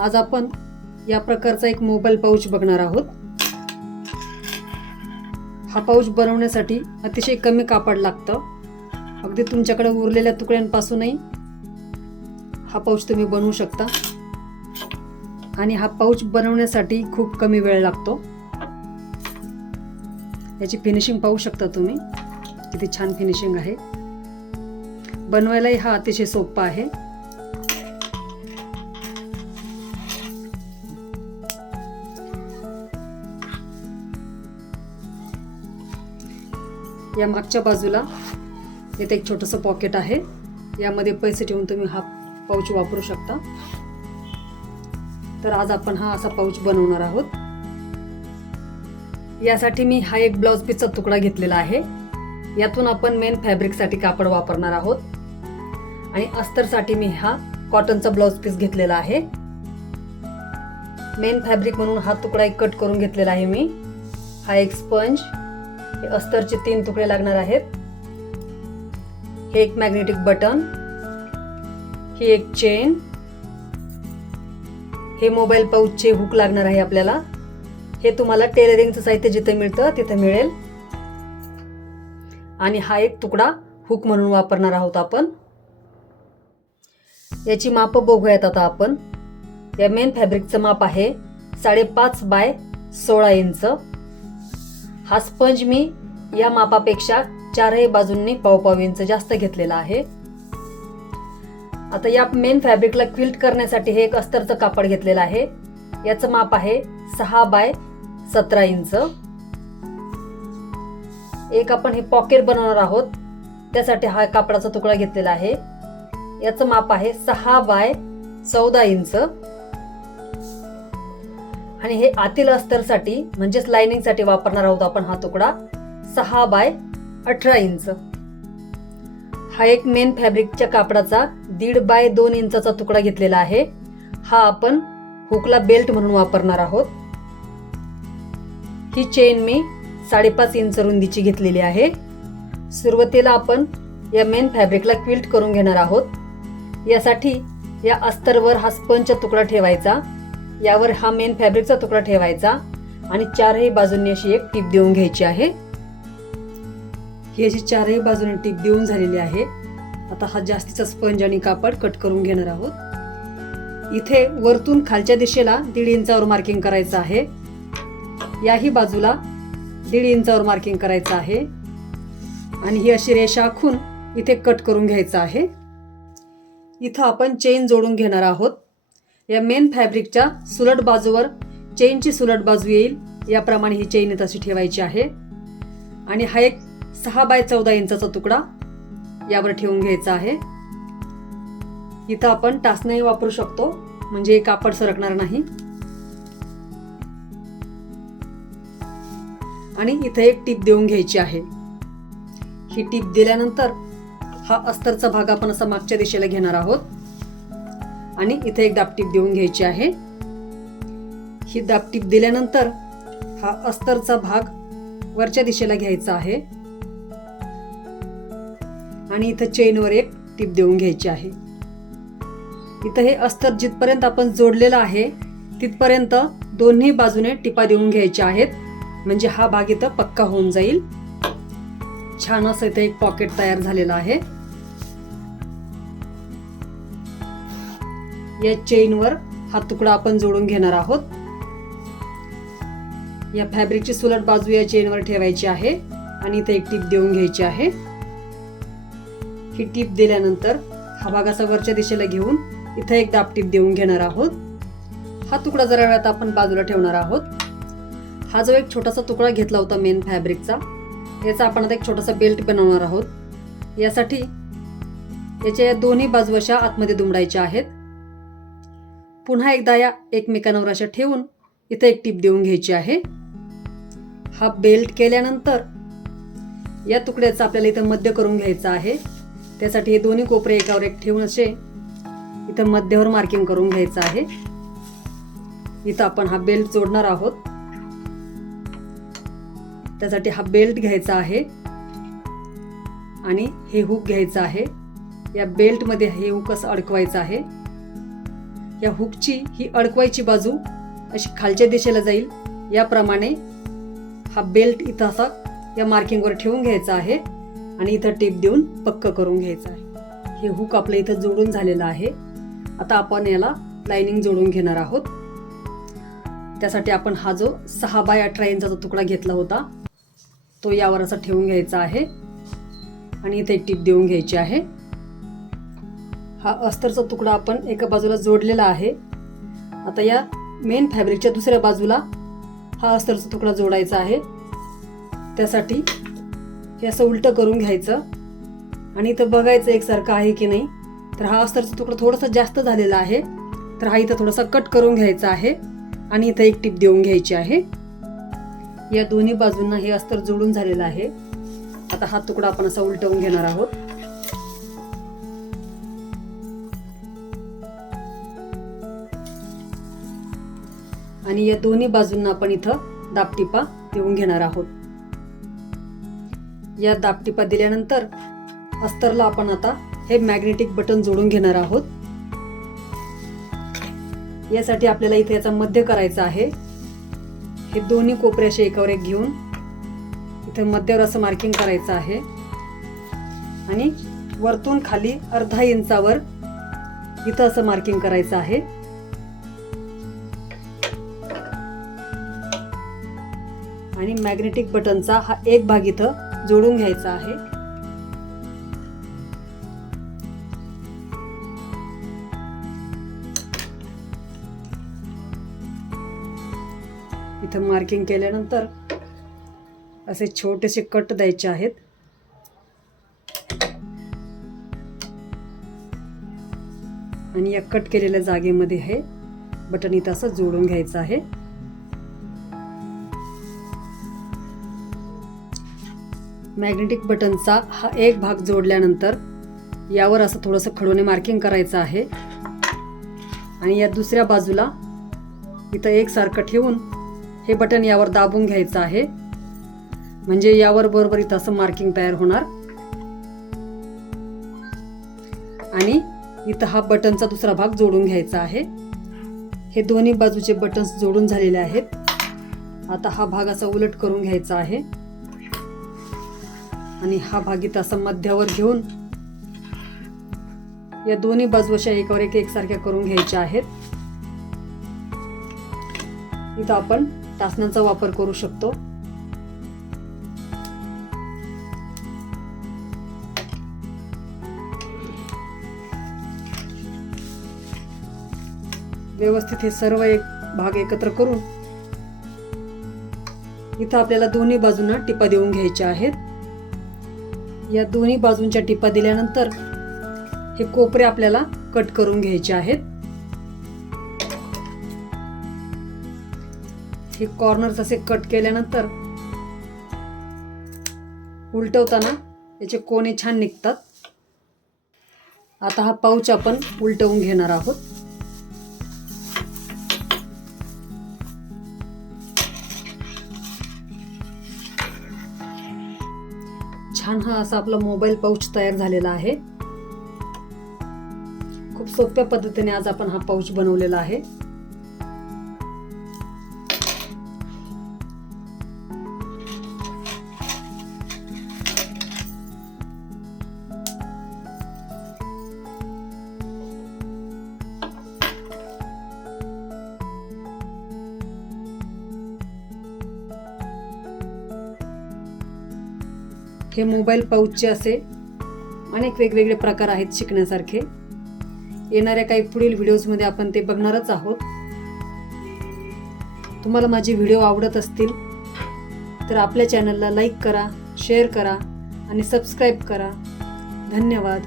आज आपण या प्रकारचा एक मोबाईल पाऊच बघणार आहोत. हा पाऊच बनवण्यासाठी अतिशय कमी कापड लागतं. अगदी तुमच्याकडे उरलेल्या तुकड्यांपासूनही हा पाऊच तुम्ही बनवू शकता. आणि हा पाऊच बनवण्यासाठी खूप कमी वेळ लागतो. याची फिनिशिंग पाहू शकता तुम्ही. किती छान फिनिशिंग आहे. बनवायलाही हा अतिशय सोपा आहे. या मागच्या बाजूला इथे एक छोटंसं पॉकेट आहे. यामध्ये पैसे ठेवून तुम्ही हा पाऊच वापरू शकता. तर आज आपण हा असा पाऊच बनवणार आहोत. यासाठी मी हा एक ब्लाउज पीसचा तुकडा घेतलेला आहे. यातून आपण मेन फॅब्रिकसाठी कापड वापरणार आहोत. आणि अस्तरसाठी मी हा कॉटनचा ब्लाउज पीस घेतलेला आहे. मेन फॅब्रिक म्हणून हा तुकडा एक कट करून घेतलेला आहे मी. हा एक स्पंज हे अस्तरचे तीन तुकडे लागणार आहेत. हे एक मॅग्नेटिक बटन ही एक चेन हे मोबाईल पाऊचचे हुक लागणार आहे आपल्याला. हे तुम्हाला टेलरिंगचं साहित्य जिथे मिळतं तिथे मिळेल. आणि हा एक तुकडा हुक म्हणून वापरणार आहोत आपण. याची माप बघूयात आता आपण. या मेन फॅब्रिकचं माप आहे साडेपाच बाय सोळा इंच. हा स्पंज मी या मापापेक्षा चारही बाजूंनी पावपाव इंच जास्त घेतलेला आहे. आता या मेन फॅब्रिकला क्विल्ट करण्यासाठी हे एक अस्तरचं कापड घेतलेलं आहे. याचं माप आहे सहा बाय सतरा इंच. एक आपण हे पॉकेट बनवणार आहोत. त्यासाठी हा कापडाचा तुकडा घेतलेला आहे. याचं माप आहे सहा बाय चौदा इंच. आणि हे आतील अस्तरसाठी म्हणजेच लाइनिंगसाठी वापरणार आहोत आपण हा तुकडा सहा बाय अठरा इंच. हा एक मेन फॅब्रिकच्या कापडाचा दीड बाय दोन इंचाचा तुकडा घेतलेला आहे. हा आपण हुकला बेल्ट म्हणून वापरणार आहोत. ही चेन मी साडेपाच इंच रुंदीची घेतलेली आहे. सुरुवातीला आपण या मेन फॅब्रिकला क्विल्ट करून घेणार आहोत. यासाठी या अस्तरवर हा स्पंजचा तुकडा ठेवायचा. यावर हा मेन फॅब्रिकचा तुकडा ठेवायचा आणि चारही बाजूंनी अशी एक टीप देऊन घ्यायची आहे. ही अशी चारही बाजूने टीप देऊन झालेली आहे. आता हा जास्तीचा स्पंज आणि कापड कट करून घेणार आहोत. इथे वरतून खालच्या दिशेला दीड इंचावर मार्किंग करायचं आहे. याही बाजूला दीड इंचावर मार्किंग करायचं आहे. आणि ही अशी रेषा आखून इथे कट करून घ्यायचं आहे. इथं आपण चेन जोडून घेणार आहोत. या मेन फॅब्रिकच्या सुलट बाजूवर चेनची सुलट बाजू येईल. याप्रमाणे ही चेन तशी ठेवायची आहे. आणि हा एक सहा बाय चौदा इंचाचा तुकडा यावर ठेवून घ्यायचा आहे. इथं आपण टाचनाही वापरू शकतो म्हणजे कापड सरकणार नाही. आणि इथं एक टीप देऊन घ्यायची आहे. ही टीप दिल्यानंतर हा अस्तरचा भाग आपण असा मागच्या दिशेला घेणार आहोत. आणि इथे एक दापटीप देऊन घ्यायची आहे. ही दापटीप दिल्यानंतर हा अस्तरचा भाग वरच्या दिशेला घ्यायचा आहे. आणि इथं चेनवर एक टीप देऊन घ्यायची आहे. इथं हे अस्तर जिथपर्यंत आपण जोडलेलं आहे तिथपर्यंत दोन्ही बाजूने टिपा देऊन घ्यायच्या आहेत. म्हणजे हा भाग इथं पक्का होऊन जाईल. छान असं इथे एक पॉकेट तयार झालेलं आहे. या चेनवर हा तुकडा आपण जोडून घेणार आहोत. या फॅब्रिकची सुलट बाजू या चेनवर ठेवायची आहे आणि इथे एक टीप देऊन घ्यायची आहे. ही टीप दिल्यानंतर हा भाग असा वरच्या दिशेला घेऊन इथं एक दाब टीप देऊन घेणार आहोत. हा तुकडा जरा वेळात आपण बाजूला ठेवणार आहोत. हा जो एक छोटासा तुकडा घेतला होता मेन फॅब्रिकचा याचा आपण आता एक छोटासा बेल्ट बनवणार आहोत. यासाठी याच्या या दोन्ही बाजू अशा आतमध्ये दुमडायच्या आहेत. पुन्हा एकदा या एकमेकांवर अशा ठेवून इथं एक टीप देऊन घ्यायची आहे. हा बेल्ट केल्यानंतर या तुकड्याचं आपल्याला इथं मध्य करून घ्यायचं आहे. त्यासाठी हे दोन्ही कोपरे एकावर एक ठेवून असे इथं मध्यावर मार्किंग करून घ्यायचं आहे. इथं आपण हा बेल्ट जोडणार आहोत. त्यासाठी हा बेल्ट घ्यायचा आहे. आणि हे हुक घ्यायचं आहे. या बेल्टमध्ये हे हुक असं अडकवायचं आहे. या हुकची ही अडकवायची बाजू अशी खालच्या दिशेला जाईल. याप्रमाणे हा बेल्ट इथं असा या मार्किंगवर ठेवून घ्यायचा आहे आणि इथं टेप देऊन पक्क करून घ्यायचं आहे. हे हुक आपलं इथं जोडून झालेलं आहे. आता आपण याला लाइनिंग जोडून घेणार आहोत. त्यासाठी आपण हा जो सहा बाय अठरा जो तुकडा घेतला होता तो यावर असा ठेवून घ्यायचा आहे आणि इथे टीप देऊन घ्यायची आहे. हा अस्तरचा तुकडा आपण एका बाजूला जोडलेला आहे. आता या मेन फॅब्रिकच्या दुसऱ्या बाजूला हा अस्तरचा तुकडा जोडायचा आहे. त्यासाठी हे असं उलटं करून घ्यायचं. आणि इथं बघायचं एकसारखं आहे की नाही. तर हा अस्तरचा तुकडा थोडासा जास्त झालेला आहे. तर हा इथं थोडासा कट करून घ्यायचा आहे. आणि इथं एक टीप देऊन घ्यायची आहे. या दोन्ही बाजूंना हे अस्तर जोडून झालेलं आहे. आता हा तुकडा आपण असा उलटवून घेणार आहोत. आणि या दोन्ही बाजूंना आपण इथं दापटिपा देऊन घेणार आहोत. या दापटिपा दिल्यानंतर अस्तरला आपण आता हे मॅग्नेटिक बटन जोडून घेणार आहोत. यासाठी आपल्याला इथे याचा मध्य करायचा आहे. हे दोन्ही कोपरे असे एकावर एक घेऊन इथे मध्यावर असं मार्किंग करायचं आहे. आणि वरतून खाली अर्धा इंचावर इथं असं मार्किंग करायचं आहे. आणि मॅग्नेटिक बटनचा हा एक भाग इथं जोडून घ्यायचा आहे. इथं मार्किंग केल्यानंतर असे छोटेसे कट द्यायचे आहेत. आणि या कट केलेल्या जागेमध्ये हे बटन इथं असं जोडून घ्यायचं आहे. मॅग्नेटिक बटनचा हा एक भाग जोडल्यानंतर यावर असं थोडंसं खडूने मार्किंग करायचं आहे. आणि या दुसऱ्या बाजूला इथं एकसारखं ठेवून हे बटन यावर दाबून घ्यायचं आहे. म्हणजे यावर बरोबर इथं असं मार्किंग तयार होणार. आणि इथं हा बटनचा दुसरा भाग जोडून घ्यायचा आहे. हे दोन्ही बाजूचे बटन्स जोडून झालेले आहेत. आता हा भाग असा उलट करून घ्यायचा आहे. आणि हा भाग इथं असा मध्यावर घेऊन या दोन्ही बाजू अशा एकावर एक एकसारख्या करून घ्यायच्या आहेत. इथं आपण टासनांचा वापर करू शकतो. व्यवस्थित हे सर्व एक भाग एकत्र करून इथं आपल्याला दोन्ही बाजूंना टिपा देऊन घ्यायच्या आहेत. या दोन्ही बाजूंच्या टिपा दिल्यानंतर हे कोपरे आपल्याला कट करून घ्यायचे आहेत. हे कॉर्नर असे कट केल्यानंतर उलटवताना याचे कोणे छान निघतात. आता हा पाऊच आपण उलटवून घेणार आहोत. छान हा असा आपला मोबाईल पाऊच तयार झालेला आहे. खूप सोप्या पद्धतीने आज आपण हा पाऊच बनवलेला आहे. हे मोबाईल पाऊचचे असे अनेक वेगवेगळे प्रकार आहेत शिकण्यासारखे. येणाऱ्या काही पुढील व्हिडिओजमध्ये आपण ते बघणारच आहोत. तुम्हाला माझे व्हिडिओ आवडत असतील तर आपल्या चॅनलला लाईक करा शेअर करा आणि सबस्क्राईब करा. धन्यवाद.